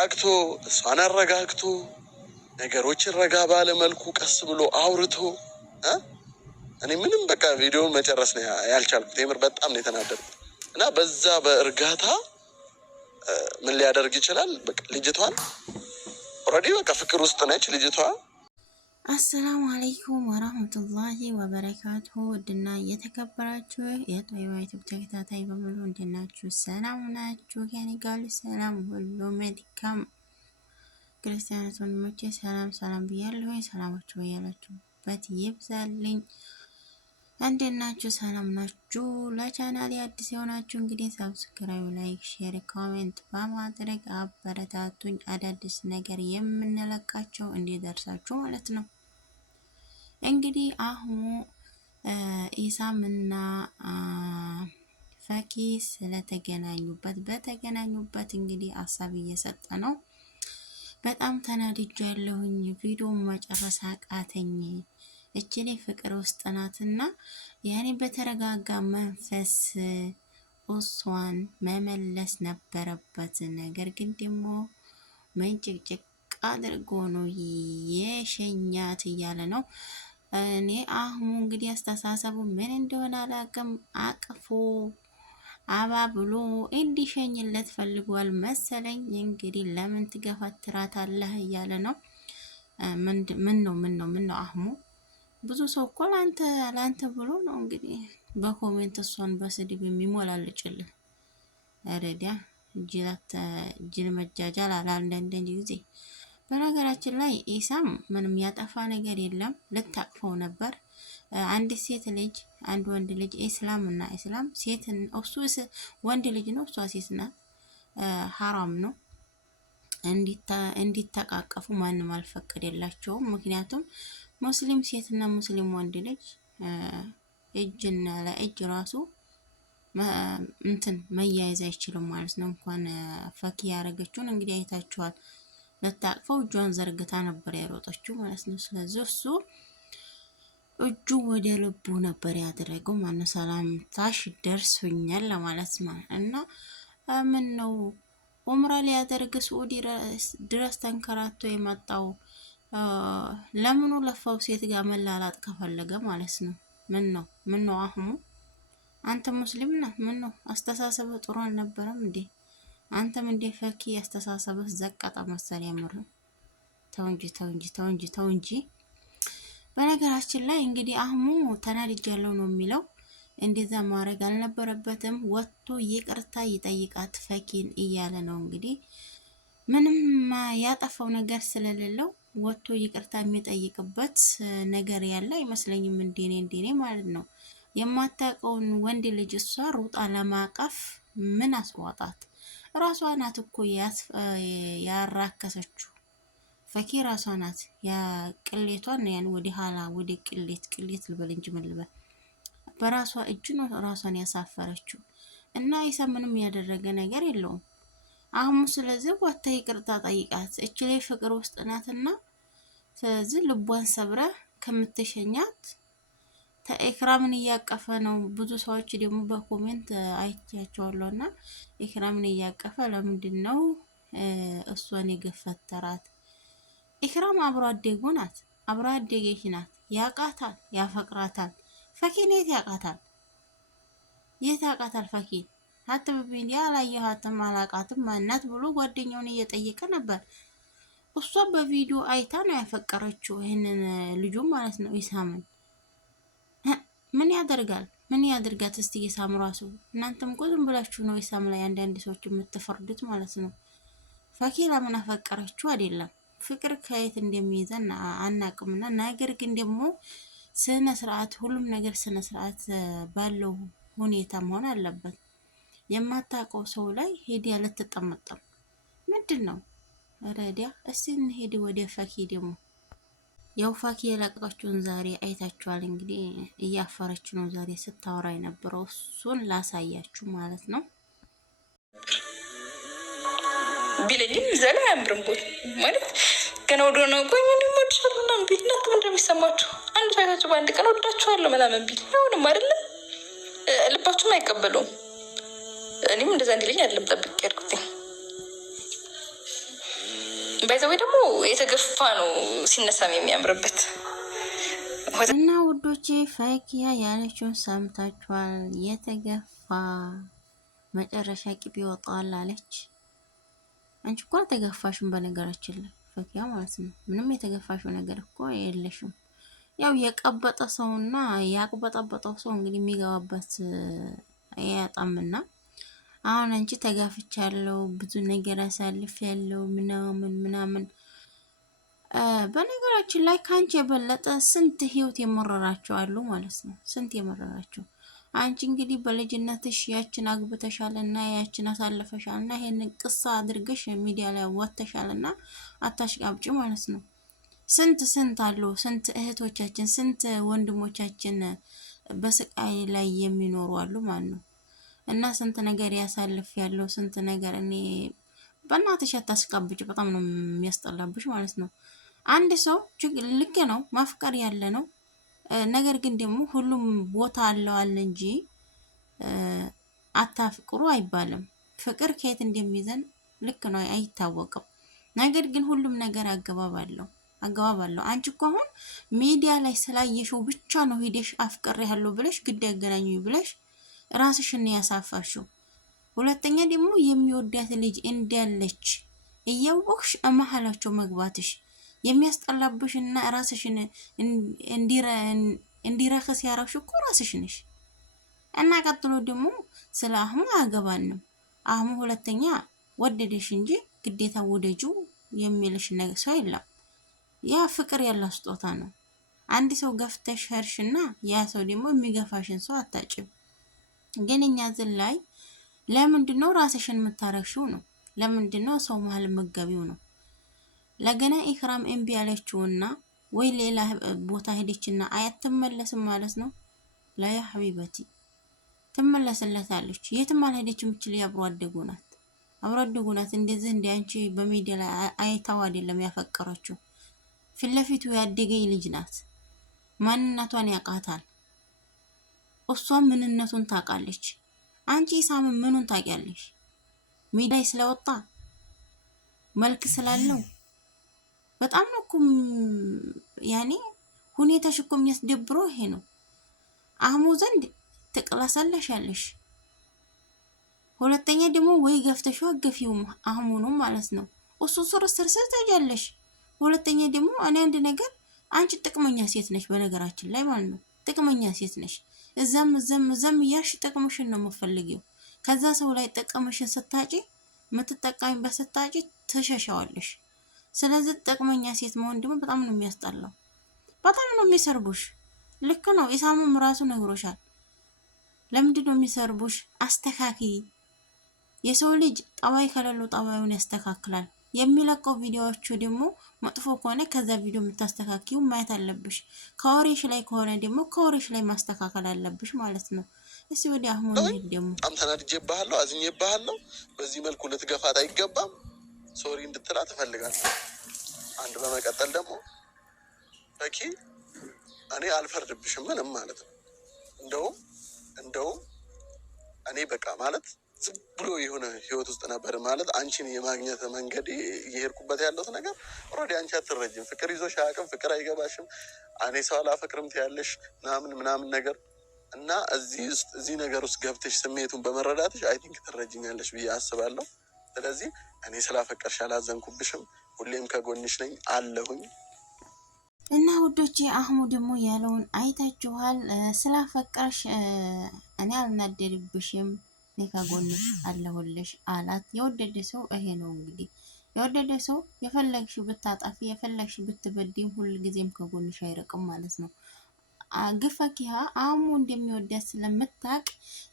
ተረጋግቶ እሷን አረጋግቶ ነገሮችን ረጋ ባለ መልኩ ቀስ ብሎ አውርቶ እኔ ምንም በቃ ቪዲዮውን መጨረስ ነው ያልቻልኩት። የምር በጣም ነው የተናደድኩት። እና በዛ በእርጋታ ምን ሊያደርግ ይችላል? በቃ ልጅቷን ኦልሬዲ በቃ ፍቅር ውስጥ ነች ልጅቷ። አሰላሙ አለይኩም ወራህመቱላሂ ወበረካቱ። ውድና የተከበራችሁ የጦይባ ዩቲዩብ ተከታታይ በሙሉ እንዴት ናችሁ? ሰላም ናችሁ? ከኔ ጋር ሰላም ሁሉ መልካም። ክርስቲያኖች ወንድሞቼ ሰላም ብያለሁ። ሰላማችሁ ያላችሁበት ይብዛልኝ። እንዴት ናችሁ? ሰላም ናችሁ? ለቻናሌ አዲስ የሆናችሁ እንግዲህ ሰብስክራይብ፣ ላይክ፣ ሼር፣ ኮሜንት በማድረግ አበረታቱኝ። አዳዲስ ነገር የምንለቃቸው እንዲደርሳችሁ ማለት ነው። እንግዲህ አህሙ ኢሳምና ፈኪ በተገናኙበት እንግዲህ ሀሳብ እየሰጠ ነው። በጣም ተናድጃለሁኝ፣ ቪዲዮ መጨረስ አቃተኝ። እችሌ ፍቅር ውስጥ ናትና ያኔ በተረጋጋ መንፈስ እሷን መመለስ ነበረበት። ነገር ግን ደግሞ መንጭቅጭቅ አድርጎ ነው የሸኛት እያለ ነው። እኔ አህሙ እንግዲህ አስተሳሰቡ ምን እንደሆነ አላውቅም። አቅፎ አባብሎ እንዲሸኝለት ፈልጓል መሰለኝ። እንግዲህ ለምን ትገፋትራታለህ እያለ ነው። ምን ነው አህሙ ብዙ ሰው እኮ ላንተ ብሎ ነው እንግዲህ በኮሜንት እሷን በስድብ የሚሞላልጭልህ። ረዲያ ጅል መጃጃል አላንዳንድ ጊዜ። በነገራችን ላይ ኢሳም ምንም ያጠፋ ነገር የለም። ልታቅፈው ነበር። አንድ ሴት ልጅ አንድ ወንድ ልጅ ኢስላም ሴት እሱ ወንድ ልጅ ነው፣ እሷ ሴት ናት። ሐራም ነው እንዲተቃቀፉ ማንም አልፈቀደላቸውም። ምክንያቱም ሙስሊም ሴትና ሙስሊም ወንድ ልጅ እጅና ለእጅ ራሱ መያያዝ አይችልም ማለት ነው። እንኳን ፈኪ ያረገችውን እንግዲህ አይታችኋል። ለታቅፈው እጇን ዘርግታ ነበር ያሮጠችው ማለት ነው። ስለዚህ እሱ እጁ ወደ ልቡ ነበር ያደረገው። ማነው ሰላምታሽ ደርሶኛል ለማለት ነው። እና ምን ነው ኡምራ ሊያደርግ ስዑዲ ድረስ ተንከራቶ የመጣው ለምኑ ለፋው ሴት ጋር መላላጥ ከፈለገ ማለት ነው። ምን ነው አህሙ አንተ ሙስሊም ነህ? ምን ነው አስተሳሰብህ ጥሩ አልነበረም እንዴ? አንተም እንደ ፈኪ አስተሳሰብህ ዘቀጣ መሰል ያምር። ተው እንጂ። በነገራችን ላይ እንግዲህ አህሙ ተናድጃለሁ ነው የሚለው። እንደዛ ማድረግ አልነበረበትም። ወጥቶ ይቅርታ ይጠይቃት ፈኪን እያለ ነው እንግዲህ። ምንም ያጠፋው ነገር ስለሌለው ወጥቶ ይቅርታ የሚጠይቅበት ነገር ያለ አይመስለኝም። እንደኔ ማለት ነው። የማታውቀውን ወንድ ልጅ እሷ ሩጣ ለማቀፍ ምን አስዋጣት? ራሷ ናት እኮ ያራከሰችው። ፈኪ ራሷ ናት ያቅሌቷን ወደ ኋላ ወደ ቅሌት ልበል እንጂ ምን ልበል፣ በራሷ እጅ ነው ራሷን ያሳፈረችው። እና ኢሳ ምንም ያደረገ ነገር የለውም አህሙ። ስለዚህ ወጥታ ይቅርታ ጠይቃት። እች ላይ ፍቅር ውስጥ ናትና ስለዚህ ልቧን ሰብረ ከምትሸኛት ኢክራምን እያቀፈ ነው። ብዙ ሰዎች ደግሞ በኮሜንት አይቻቸዋለሁና ኢክራምን እያቀፈ ለምንድን ነው እሷን የገፈተራት? ኢክራም አብሮ አደጉ ናት፣ አብሮ አደገች ናት። ያቃታል፣ ያፈቅራታል። ፈኪን የት ያቃታል? ፈኪን አትብቢን ያላየሃትም አላቃትም ማናት ብሎ ጓደኛውን እየጠየቀ ነበር። እሷ በቪዲዮ አይታ ነው ያፈቀረችው ይሄንን ልጁ ማለት ነው ኢሳምን። ምን ያደርጋት እስቲ ኢሳም ራሱ። እናንተም እኮ ዝም ብላችሁ ነው ኢሳም ላይ አንዳንድ ሰዎች የምትፈርዱት ማለት ነው። ፈኪ ለምን አፈቀረችው አይደለም፣ ፍቅር ከየት እንደሚይዘን አናቅምና። ነገር ግን ደግሞ ስነ ስርዓት፣ ሁሉም ነገር ስነ ስርዓት ባለው ሁኔታ መሆን አለበት። የማታውቀው ሰው ላይ ሄዲ ያልተጠመጠም ምንድን ነው? ረዲያ እስቲ እንሄድ ወደ ፈኪ። ደግሞ ያው ፈኪ የለቀቀችውን ዛሬ አይታችኋል። እንግዲህ እያፈረች ነው ዛሬ ስታወራ የነበረው። እሱን ላሳያችሁ ማለት ነው። ቢለኝም ዘላ አያምርም ቦት ማለት ገና ወደ ነው ቆይ ምንም ወድሻለሁ ምናምን ቢል እናንተ ምን እንደሚሰማችሁ አንድ ሳይታችሁ በአንድ ቀን ወዳችኋለሁ ምናምን ቢል አሁንም አይደለም ልባችሁን አይቀበሉም። እኔም እንደዛ እንዲለኝ አይደለም ጠብቄ ያልኩት። በዛው ደግሞ የተገፋ ነው ሲነሳም የሚያምርበት። እና ውዶቼ ፈኪያ ያለችውን ሰምታችኋል። የተገፋ መጨረሻ ቅቤ ይወጣል አለች። አንቺ እኮ አልተገፋሽም በነገራችን ላይ ፈኪያ ማለት ነው። ምንም የተገፋሽው ነገር እኮ የለሽም። ያው የቀበጠ ሰውና ያቅበጠበጠው ሰው እንግዲህ የሚገባበት ያጣምና አሁን አንቺ ተጋፍቻለሁ ብዙ ነገር አሳልፌያለሁ ምናምን ምናምን። በነገራችን ላይ ካንቺ የበለጠ ስንት ህይወት የመረራቸው አሉ ማለት ነው። ስንት የመረራቸው። አንቺ እንግዲህ በልጅነትሽ ያችን አግብተሻልና ያችን አሳልፈሻልና ይሄንን ቅሳ አድርገሽ ሚዲያ ላይ ወጥተሻልና አታሽቃብጪ ማለት ነው። ስንት አሉ፣ ስንት እህቶቻችን፣ ስንት ወንድሞቻችን በስቃይ ላይ የሚኖሩ አሉ ማለት ነው። እና ስንት ነገር ያሳልፍ ያለው ስንት ነገር እኔ በእናትሽ አታስቀብጭ። በጣም ነው የሚያስጠላብሽ ማለት ነው። አንድ ሰው ልክ ነው ማፍቀር ያለ ነው። ነገር ግን ደግሞ ሁሉም ቦታ አለዋል እንጂ አታፍቅሩ አይባልም። ፍቅር ከየት እንደሚይዘን ልክ ነው አይታወቅም። ነገር ግን ሁሉም ነገር አገባብ አለው። አንቺ እኮ አሁን ሚዲያ ላይ ስላየሽው ብቻ ነው ሄደሽ አፍቅር ያለው ብለሽ ግድ ያገናኙ ብለሽ ራስሽን ያሳፈርሽው። ሁለተኛ ደግሞ የሚወዳት ልጅ እንዳለች እያወቅሽ መሀላቸው መግባትሽ የሚያስጠላብሽና ራስሽን እንዲረክስ ያረግሽ እኮ ራስሽ ነሽ። እና ቀጥሎ ደግሞ ስለ አህሙ አያገባንም። አህሙ ሁለተኛ ወደደሽ እንጂ ግዴታ ወደጁ የሚልሽ ነገር ሰው የለም። ያ ፍቅር ያለ ስጦታ ነው። አንድ ሰው ገፍተሽ ሄርሽና ያ ሰው ደግሞ የሚገፋሽን ሰው አታጭም። ግን እኛ ዝን ላይ ለምንድነው ራስሽን የምታረግሽው ነው? ለምንድነው ሰው መሀል መገቢው ነው? ለገና ኢክራም እምቢ ያለችውና ወይ ሌላ ቦታ ሄደችና አያትመለስም ማለት ነው። ላ ያ ሐቢበቲ ትመለስለታለች። የትም አልሄደችም። ምችል አብሮ አደጉ ናት። እንደዚህ እንደ አንቺ በሚዲያ ላይ አይታው አይደለም ያፈቀረችው። ፊት ለፊቱ ያደገኝ ልጅ ናት። ማንነቷን ያውቃታል። እሷም ምንነቱን ታውቃለች። አንቺ ኢሳም ምኑን ታውቂያለሽ? ሚዲያ ስለወጣ መልክ ስላለው በጣም ነው እኮ ያኔ ሁኔታሽ እኮ የሚያስደብረው ይሄ ነው። አህሙ ዘንድ ትቅለሰለሻለሽ። ሁለተኛ ደግሞ ወይ ገፍተሽ አገፊውም አህሙ ነው ማለት ነው። እሱ ስር ታያለሽ። ሁለተኛ ደግሞ እኔ አንድ ነገር አንቺ ጥቅመኛ ሴት ነሽ በነገራችን ላይ ማለት ነው። ጥቅመኛ ሴት ነሽ። እዛም ያሽ ጥቅምሽን ነው የምፈልጊው። ከዛ ሰው ላይ ጥቅምሽን ስታጪ የምትጠቀሚበት ስታጪ ትሸሻዋለሽ። ስለዚህ ጥቅመኛ ሴት መሆን ደግሞ በጣም ነው የሚያስጠላው። በጣም ነው የሚሰርቡሽ። ልክ ነው። ኢሳምም ራሱ ነግሮሻል። ለምንድን ነው የሚሰርቡሽ? አስተካኪ። የሰው ልጅ ጠባይ ከሌለው ጠባዩን ያስተካክላል። የሚለቀው ቪዲዮዎቹ ደግሞ መጥፎ ከሆነ ከዛ ቪዲዮ የምታስተካክዩ ማየት አለብሽ። ከወሬሽ ላይ ከሆነ ደግሞ ከወሬሽ ላይ ማስተካከል አለብሽ ማለት ነው። እስቲ ወዲ አህሙ ደግሞ በጣም ተናድጄብሃለሁ፣ አዝኜብሃለሁ። በዚህ መልኩ ልትገፋት አይገባም። ሶሪ እንድትላ ትፈልጋለህ። አንድ በመቀጠል ደግሞ ፈኪ እኔ አልፈርድብሽም ምንም ማለት ነው። እንደውም እኔ በቃ ማለት ዝም ብሎ የሆነ ህይወት ውስጥ ነበር ማለት አንቺን የማግኘት መንገድ እየሄድኩበት ያለሁት ነገር ኦልሬዲ አንቺ አትረጅም። ፍቅር ይዞሽ አያውቅም። ፍቅር አይገባሽም። እኔ ሰው አላፈቅርም ትያለሽ ምናምን ነገር እና እዚህ ነገር ውስጥ ገብተሽ ስሜቱን በመረዳትሽ አይ ቲንክ ትረጅኛለሽ ብዬ አስባለሁ። ስለዚህ እኔ ስላፈቀርሽ አላዘንኩብሽም። ሁሌም ከጎንሽ ነኝ አለሁኝ። እና ውዶቼ አህሙ ደግሞ ያለውን አይታችኋል። ስላፈቀርሽ እኔ አልናደድብሽም፣ እኔ ከጎንሽ አለሁልሽ አላት። የወደደ ሰው ይሄ ነው እንግዲህ። የወደደ ሰው የፈለግሽ ብታጣፊ የፈለግሽ ብትበድም ሁልጊዜም ከጎንሽ አይርቅም ማለት ነው። ግፈኪያ አህሙ እንደሚወዳት ስለምታቅ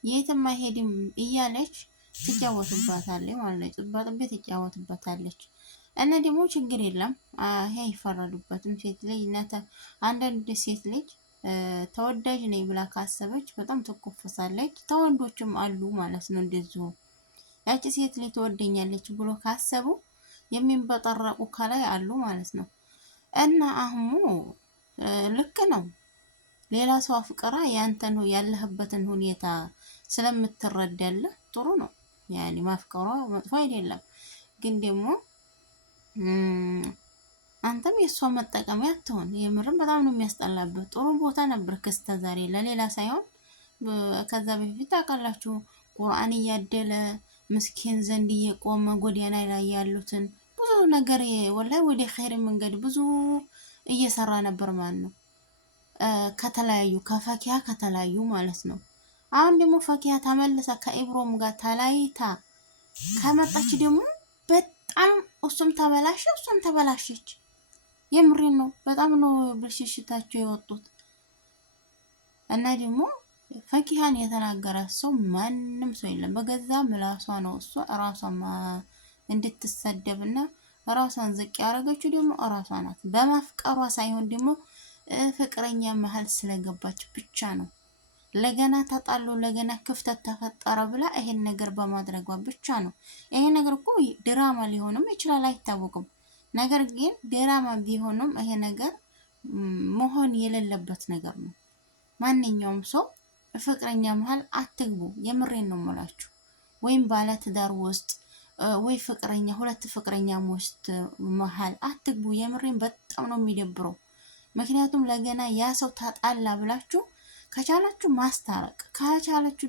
የትም አይሄድም እያለች ትጫወትባታለች ማለት ነው። ጥባጥቤ ትጫወትባታለች። እና ደግሞ ችግር የለም ይሄ አይፈረዱበትም። ሴት ልጅ አንዳንድ ሴት ልጅ ተወዳጅ ነኝ ብላ ካሰበች በጣም ትኮፈሳለች። ተወንዶችም አሉ ማለት ነው እንደዚሁ። ያቺ ሴት ልጅ ትወደኛለች ብሎ ካሰቡ የሚንበጠረቁ ከላይ አሉ ማለት ነው። እና አህሙ ልክ ነው። ሌላ ሰው አፍቅራ ያንተን ያለህበትን ሁኔታ ስለምትረዳለህ ጥሩ ነው። ያኔ ማፍቀሯ መጥፎ አይደለም። ግን ደግሞ አንተም የእሷ መጠቀሚያ አትሆን። የምርም በጣም ነው የሚያስጠላበት። ጥሩ ቦታ ነበር እስከ ዛሬ ለሌላ ሳይሆን ከዛ በፊት ታውቃላችሁ ቁርአን እያደለ ምስኪን ዘንድ እየቆመ ጎዳና ላይ ያሉትን ብዙ ነገር ወላሂ ወደ ኸይር መንገድ ብዙ እየሰራ ነበር ማለት ነው። ከፈኪያ ከተለያዩ ማለት ነው። አሁን ደግሞ ፈኪያ ተመልሳ ከኢብሮም ጋር ተለያይታ ከመጣች ደግሞ በጣም እሱም ተበላሸ እሱም ተበላሸች። የምሬን ነው። በጣም ነው ብልሽሽታቸው የወጡት እና ደግሞ ፈኪሃን የተናገረ ሰው ማንም ሰው የለም። በገዛ ምላሷ ነው እሷ ራሷን እንድትሰደብና ራሷን ዝቅ ያደረገችው ደግሞ ራሷ ናት። በማፍቀሯ ሳይሆን ደግሞ ፍቅረኛ መሀል ስለገባች ብቻ ነው። ለገና ተጣሉ ለገና ክፍተት ተፈጠረ ብላ ይሄን ነገር በማድረጓ ብቻ ነው። ይሄ ነገር እኮ ድራማ ሊሆንም ይችላል አይታወቅም። ነገር ግን ድራማ ቢሆንም ይሄ ነገር መሆን የሌለበት ነገር ነው። ማንኛውም ሰው ፍቅረኛ መሀል አትግቡ። የምሬን ነው የምላችሁ። ወይም ባለ ትዳር ውስጥ ወይ ፍቅረኛ ሁለት ፍቅረኛ ውስጥ መሀል አትግቡ። የምሬን በጣም ነው የሚደብረው። ምክንያቱም ለገና ያ ሰው ታጣላ ብላችሁ ከቻላችሁ ማስታረቅ ካልቻላችሁ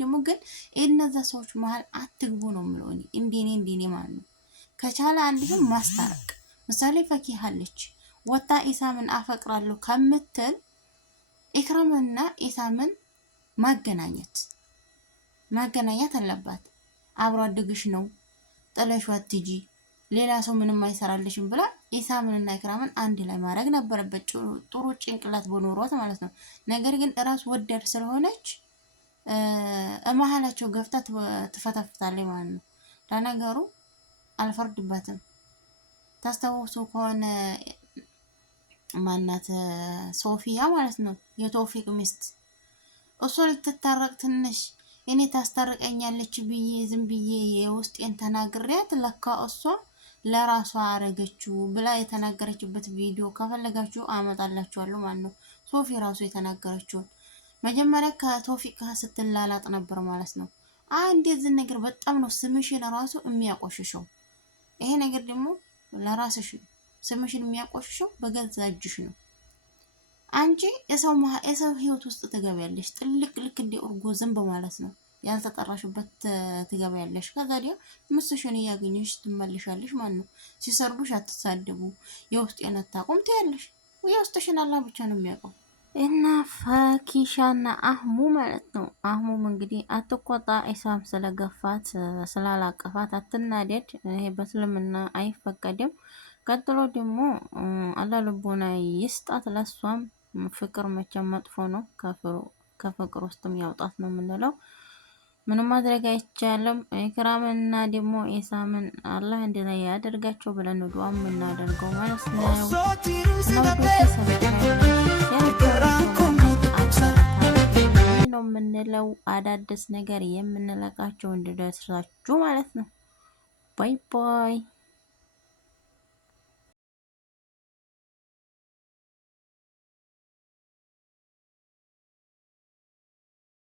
ደግሞ ግን እነዛ ሰዎች መሀል አትግቡ ነው የምለው እኔ እንዴኔ ማለት ነው። ከቻለ አንድ ሰው ማስታረቅ ምሳሌ ፈኪሃ አለች ወጣ ኢሳምን አፈቅራለሁ ከምትል ኢክራምና ኢሳምን ማገናኘት አለባት። አብሮ አድግሽ ነው ጥለሽ አትጂ ሌላ ሰው ምንም አይሰራልሽም ብላ ኢሳምንና ኢክራምን አንድ ላይ ማድረግ ነበረበት። ጥሩ ጭንቅላት በኖሯት ማለት ነው። ነገር ግን እራስ ወደድ ስለሆነች መሀላቸው ገፍታ ትፈተፍታለች ማለት ነው። ለነገሩ አልፈርድበትም። ታስታውሱ ከሆነ ማናት ሶፊያ ማለት ነው የቶፊቅ ሚስት እሷ ልትታረቅ ትንሽ እኔ ታስታርቀኛለች ብዬ ዝም ብዬ የውስጤን ተናግሬያት ለካ እሷ ለራሷ አረገችው ብላ የተናገረችበት ቪዲዮ ከፈለጋችሁ አመጣላችኋለሁ ማለት ነው። ሶፊ ራሱ የተናገረችውን መጀመሪያ ከቶፊቅ ጋር ስትላላጥ ነበር ማለት ነው። እንደዚህ ነገር በጣም ነው ስምሽን ራሱ የሚያቆሽሸው። ይሄ ነገር ደግሞ ለራስሽ ስምሽን የሚያቆሽሸው በገዛ እጅሽ ነው። አንቺ የሰው ህይወት ውስጥ ትገቢያለሽ። ጥልቅ ልክ እንደ እርጎ ዝንብ ማለት ነው። ያልተጠራሽበት ትገቢያለሽ። ከዛ ዲያ ምስሽን እያገኘሽ ትመልሻለሽ ማለት ነው። ሲሰርቡሽ አትሳደቡ። የውስጤን አታውቁም ትያለሽ። የውስጥሽን አላህ ብቻ ነው የሚያውቀው። እና ፈኪሻና አህሙ ማለት ነው። አህሙም እንግዲህ አትቆጣ፣ ኢሳም ስለገፋት ስላላቀፋት አትናደድ። ይሄ በእስልምና አይፈቀድም። ቀጥሎ ደግሞ አላህ ልቦና ይስጣት። ለሷም ፍቅር መቼም መጥፎ ነው። ከፍቅር ውስጥም ያውጣት ነው የምንለው። ምንም ማድረግ አይቻልም። ኢክራምና ደግሞ ኢሳምን አላህ እንደላይ ያደርጋቸው ብለን ዱዓ የምናደርገው ማለት ነው። ነው የምንለው አዳዲስ ነገር የምንለቃቸው እንዲደርሳችሁ ማለት ነው። ባይ ባይ።